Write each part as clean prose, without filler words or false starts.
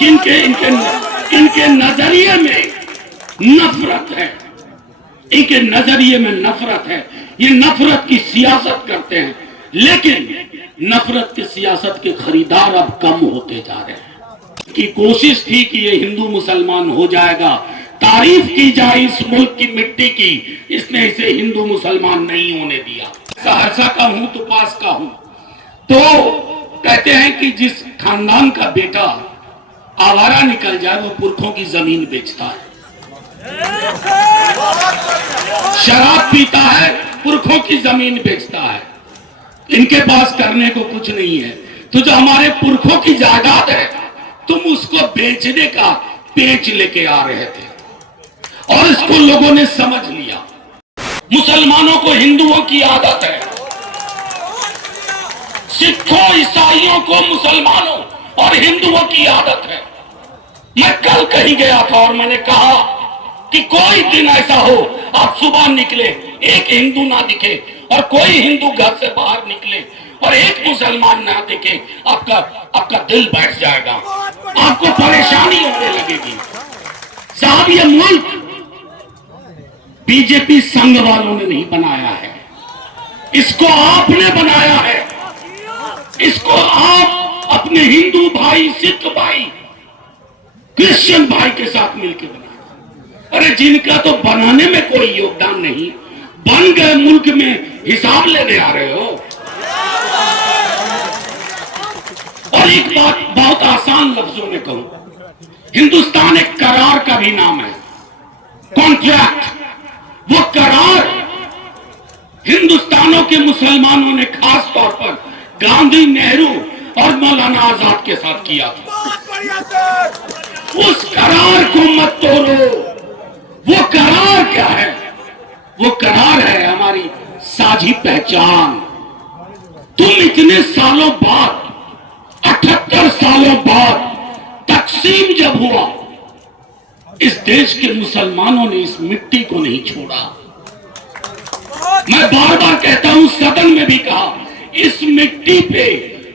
इनके इनके नजरिए में नफरत है, इनके नजरिए में नफरत है। ये नफरत की सियासत करते हैं, लेकिन नफरत की सियासत के खरीदार अब कम होते जा रहे हैं। की कोशिश थी कि ये हिंदू मुसलमान हो जाएगा, तारीफ की जाए इस मुल्क की मिट्टी की, इसने इसे हिंदू मुसलमान नहीं होने दिया। सहरसा का हूं तो पास का हूं, तो कहते हैं कि जिस खानदान का बेटा आवारा निकल जाए वो पुरखों की जमीन बेचता है, शराब पीता है, पुरखों की जमीन बेचता है। इनके पास करने को कुछ नहीं है, तो जो हमारे पुरखों की जायदाद है तुम उसको बेचने का पेच लेके आ रहे थे, और इसको लोगों ने समझ लिया। मुसलमानों को हिंदुओं की आदत है, सिखों ईसाइयों को मुसलमानों और हिंदुओं की आदत है। मैं कल कहीं गया था और मैंने कहा कि कोई दिन ऐसा हो आप सुबह निकले एक हिंदू ना दिखे और कोई हिंदू घर से बाहर निकले और एक मुसलमान ना दिखे, आपका दिल बैठ जाएगा, आपको परेशानी होने लगेगी। साहब ये मुल्क बीजेपी संघ वालों ने नहीं बनाया है, इसको आपने बनाया है। इसको आप अपने हिंदू भाई, सिख भाई, क्रिश्चियन भाई के साथ मिलकर बनाया। अरे जिनका तो बनाने में कोई योगदान नहीं, बन गए मुल्क में हिसाब लेने आ रहे हो। और एक बात बहुत आसान लफ्जों में कहूं, हिंदुस्तान एक करार का भी नाम है, कॉन्ट्रैक्ट। वो करार हिंदुस्तानों के मुसलमानों ने खास तौर पर गांधी, नेहरू और मौलाना आजाद के साथ किया था। उस करार को मत तोड़ो। वो करार क्या है? वो करार है हमारी साझी पहचान। तुम इतने सालों बाद, 78 सालों बाद तकसीम जब हुआ, इस देश के मुसलमानों ने इस मिट्टी को नहीं छोड़ा। मैं बार बार कहता हूं, सदन में भी कहा, इस मिट्टी पे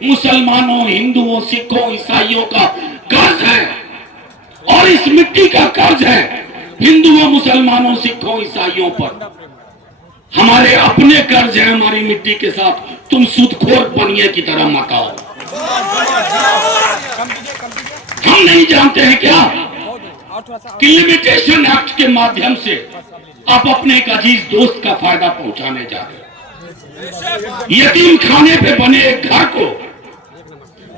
मुसलमानों, हिंदुओं, सिखों, ईसाइयों का कर्ज है, और इस मिट्टी का कर्ज है हिंदुओं, मुसलमानों, सिखों, ईसाइयों पर। हमारे अपने कर्ज है हमारी मिट्टी के साथ। तुम सूदखोर बनिए की तरह मत आओ। हम नहीं जानते हैं क्या कि लिमिटेशन एक्ट के माध्यम से आप अपने एक अजीज दोस्त का फायदा पहुंचाने जा रहे हो। यतीम खाने पे बने एक घर को,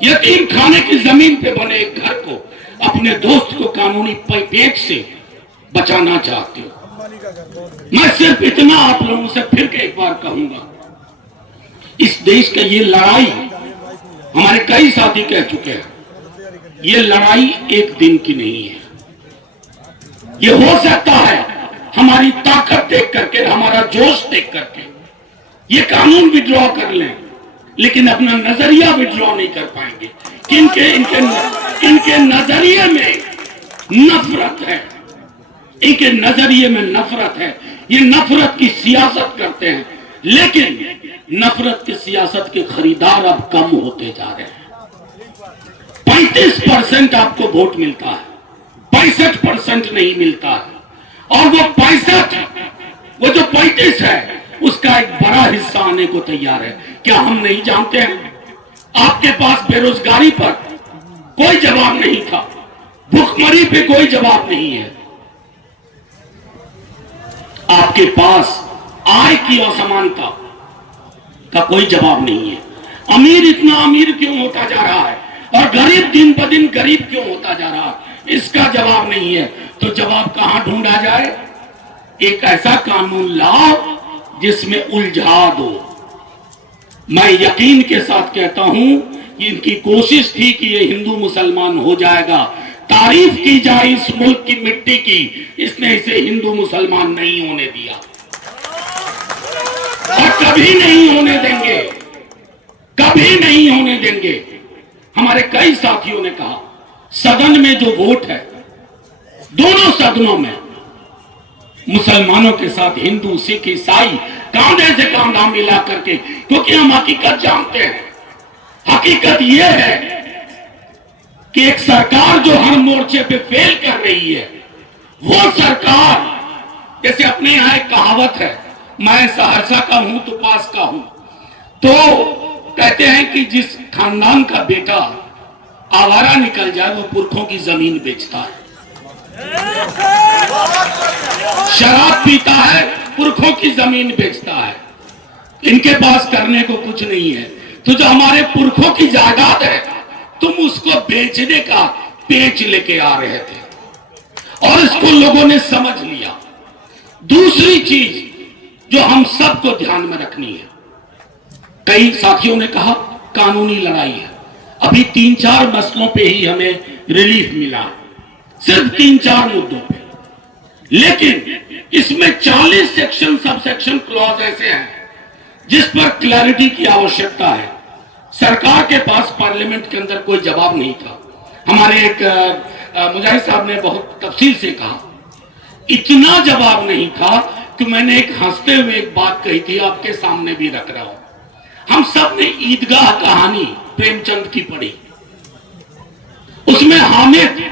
यतीम खाने की जमीन पे बने एक घर को अपने दोस्त को कानूनी पेच से बचाना चाहते हो। मैं सिर्फ इतना आप लोगों से फिर के एक बार कहूंगा, इस देश का ये लड़ाई, हमारे कई साथी कह चुके हैं, ये लड़ाई एक दिन की नहीं है। ये हो सकता है हमारी ताकत देख करके, हमारा जोश देख करके ये कानून विड्रॉ कर लें, लेकिन अपना नजरिया विड्रॉ नहीं कर पाएंगे। इनके नजरिए में नफरत है, इनके नजरिए में नफरत है। ये नफरत की सियासत करते हैं, लेकिन नफरत की सियासत के खरीदार अब कम होते जा रहे हैं। 35% आपको वोट मिलता है, 65% नहीं मिलता है, और वो 65, वो जो 35 है उसका एक बड़ा हिस्सा आने को तैयार है। क्या हम नहीं जानते हैं? आपके पास बेरोजगारी पर कोई जवाब नहीं था, भूखमरी पे कोई जवाब नहीं है, आपके पास आय की असमानता का कोई जवाब नहीं है। अमीर इतना अमीर क्यों होता जा रहा है और गरीब दिन ब दिन गरीब क्यों होता जा रहा है, इसका जवाब नहीं है। तो जवाब कहां ढूंढा जाए? एक ऐसा कानून लाओ जिसमें उलझा दो। मैं यकीन के साथ कहता हूं कि इनकी कोशिश थी कि ये हिंदू मुसलमान हो जाएगा, तारीफ की जाए इस मुल्क की मिट्टी की, इसने इसे हिंदू मुसलमान नहीं होने दिया और कभी नहीं होने देंगे, कभी नहीं होने देंगे। हमारे कई साथियों ने कहा, सदन में जो वोट है, दोनों सदनों में मुसलमानों के साथ हिंदू, सिख, ईसाई कांधे से कांधा मिला करके, क्योंकि हम हकीकत जानते हैं। हकीकत यह है कि एक सरकार जो हर मोर्चे पे फेल कर रही है, वो सरकार, जैसे अपने यहां एक कहावत है, मैं सहरसा का हूं तो पास का हूं, तो कहते हैं कि जिस खानदान का बेटा आवारा निकल जाए वो पुरखों की जमीन बेचता है, शराब पीता है, पुरखों की जमीन बेचता है, इनके पास करने को कुछ नहीं है। तो जो हमारे पुरखों की जायदाद है, तुम उसको बेचने का पेच लेके आ रहे थे और इसको लोगों ने समझ लिया। दूसरी चीज जो हम सबको ध्यान में रखनी है, कई साथियों ने कहा कानूनी लड़ाई है, अभी 3-4 मसलों पे ही हमें रिलीफ मिला, सिर्फ 3-4 मुद्दों पे, लेकिन इसमें 40 सेक्शन सब सेक्शन क्लॉज ऐसे हैं जिस पर क्लैरिटी की आवश्यकता है। सरकार के पास पार्लियामेंट के अंदर कोई जवाब नहीं था। हमारे एक मुजाहिद साहब ने बहुत तफसील से कहा, इतना जवाब नहीं था कि मैंने एक हंसते हुए एक बात कही थी, आपके सामने भी रख रहा हूं। हम सब ने ईदगाह कहानी प्रेमचंद की पढ़ी, उसमें हामिद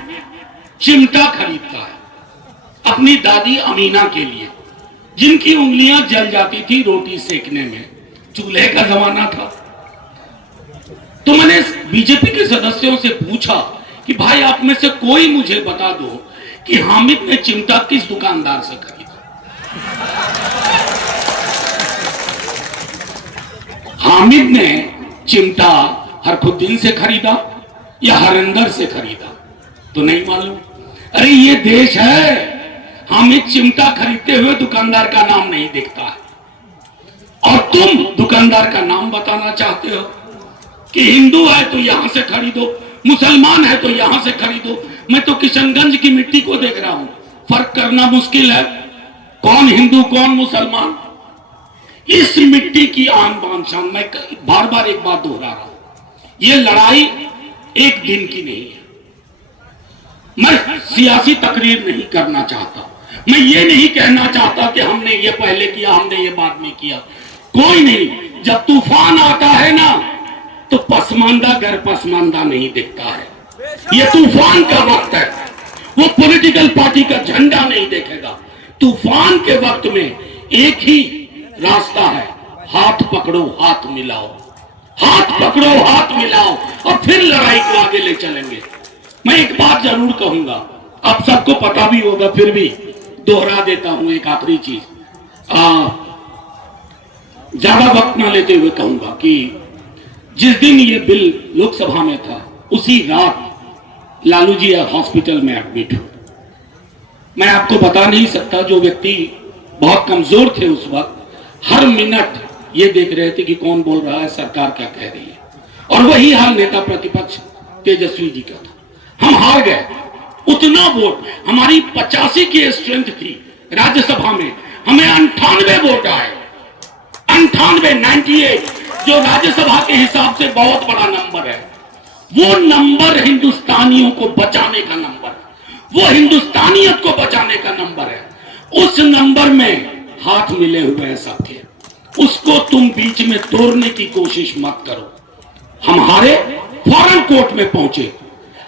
चिमटा खरीदता है अपनी दादी अमीना के लिए, जिनकी उंगलियां जल जाती थी रोटी सेकने में, चूल्हे का जमाना था। तो मैंने बीजेपी के सदस्यों से पूछा कि भाई आप में से कोई मुझे बता दो कि हामिद ने चिमटा किस दुकानदार से खरीदा। हामिद ने चिमटा हरखुद्दीन से खरीदा या हरिंदर से खरीदा तो नहीं मालूम। अरे ये देश है, हामिद चिमटा खरीदते हुए दुकानदार का नाम नहीं देखता है और तुम दुकानदार का नाम बताना चाहते हो कि हिंदू है तो यहां से खरीदो, मुसलमान है तो यहां से खरीदो। मैं तो किशनगंज की मिट्टी को देख रहा हूं, फर्क करना मुश्किल है कौन हिंदू कौन मुसलमान। इस मिट्टी की आन बान शान, मैं बार बार एक बात दोहरा रहा हूं, यह लड़ाई एक दिन की नहीं है। मैं सियासी तकरीर नहीं करना चाहता, मैं ये नहीं कहना चाहता कि हमने ये पहले किया हमने ये बाद में किया, कोई नहीं। जब तूफान आता है ना तो पसमानदा घर पसमानदा नहीं दिखता है। ये तूफान का वक्त है, वो पॉलिटिकल पार्टी का झंडा नहीं देखेगा। तूफान के वक्त में एक ही रास्ता है, हाथ पकड़ो हाथ मिलाओ, हाथ पकड़ो हाथ मिलाओ और फिर लड़ाई को आगे ले चलेंगे। मैं एक बात जरूर कहूंगा, आप सबको पता भी होगा, फिर भी दोहरा देता हूं एक आखिरी चीज, ज्यादा वक्त ना लेते हुए कहूंगा कि जिस दिन ये बिल लोकसभा में था उसी रात लालू जी हॉस्पिटल में एडमिट हुए। मैं आपको बता नहीं सकता, जो व्यक्ति बहुत कमजोर थे उस वक्त, हर मिनट ये देख रहे थे कि कौन बोल रहा है, सरकार क्या कह रही है, और वही हाल नेता प्रतिपक्ष तेजस्वी जी का था। हम हार गए, उतना वोट, हमारी 85 की स्ट्रेंथ थी राज्यसभा में, हमें 98 वोट आए, 98 जो राज्यसभा के हिसाब से बहुत बड़ा नंबर है। वो नंबर हिंदुस्तानियों को बचाने का नंबर है, वो हिंदुस्तानियत को बचाने का नंबर है। उस नंबर में हाथ मिले हुए हैं सबके, उसको तुम बीच में तोड़ने की कोशिश मत करो। हम हारे, फौरन कोर्ट में पहुंचे,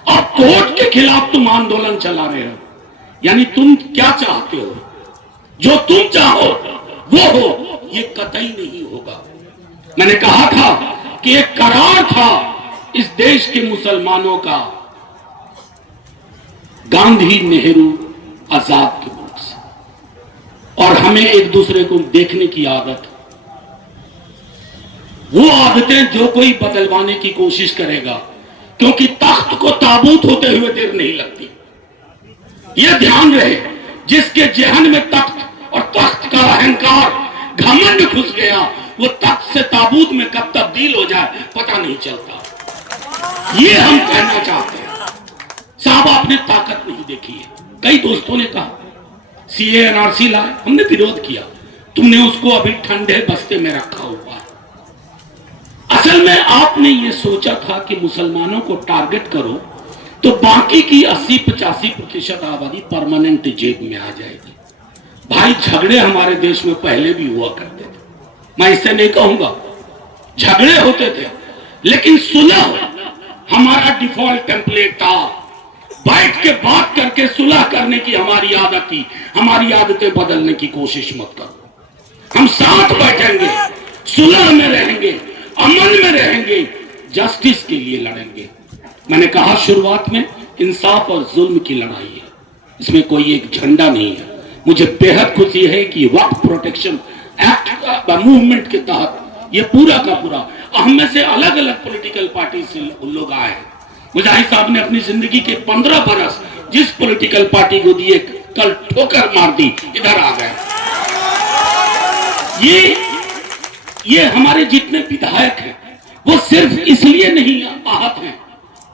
और कोर्ट के खिलाफ तुम आंदोलन चला रहे हो, यानी तुम क्या चाहते हो, जो तुम चाहो वो हो, ये कतई नहीं होगा। मैंने कहा था कि एक करार था इस देश के मुसलमानों का, गांधी नेहरू आजाद के वोट से, और हमें एक दूसरे को देखने की आदत, वो आदतें जो कोई बदलवाने की कोशिश करेगा, क्योंकि तख्त को ताबूत होते हुए देर नहीं लगती। यह ध्यान रहे, जिसके जेहन में तख्त और तख्त का अहंकार घमंड घुस गया, वो तख्त से ताबूत में कब तब्दील हो जाए पता नहीं चलता। ये हम कहना चाहते हैं। साहब आपने ताकत नहीं देखी है। कई दोस्तों ने कहा सीए एनआरसी लाए, हमने विरोध किया, तुमने उसको अभी ठंडे बस्ते में रखा हुआ है। असल में आपने ये सोचा था कि मुसलमानों को टारगेट करो तो बाकी की 80-85% आबादी परमानेंट जेब में आ जाएगी। भाई झगड़े हमारे देश में पहले भी हुआ करते थे, मैं इससे नहीं कहूंगा, झगड़े होते थे, लेकिन सुलह हमारा डिफॉल्ट टेम्पलेट था। बैठ के बात करके सुलह करने की हमारी आदत थी। हमारी आदतें बदलने की कोशिश मत करो। हम साथ बैठेंगे, सुलह में रहेंगे, अमन में रहेंगे, जस्टिस के लिए लड़ेंगे। मैंने कहा शुरुआत में, इंसाफ और जुल्म की लड़ाई है, इसमें कोई एक झंडा नहीं है। मुझे बेहद खुशी है कि वक्फ प्रोटेक्शन एक्ट मूवमेंट के तहत ये पूरा का पूरा हम में से अलग अलग पॉलिटिकल पार्टी से लोग आए हैं। मुजाहिद साहब ने अपनी जिंदगी के 15 बरस जिस पॉलिटिकल पार्टी को दिए, कल ठोकर मार दी, इधर आ गए। ये हमारे जितने विधायक हैं वो सिर्फ इसलिए नहीं आहत हैं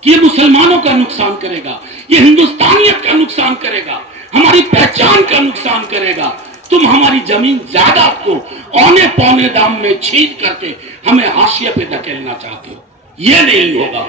कि ये मुसलमानों का नुकसान करेगा, ये हिंदुस्तानियत का नुकसान करेगा, हमारी पहचान का नुकसान करेगा। तुम हमारी जमीन जायदाद को औने पौने दाम में छीन करके हमें हाशिए पे धकेलना चाहते हो, ये नहीं होगा।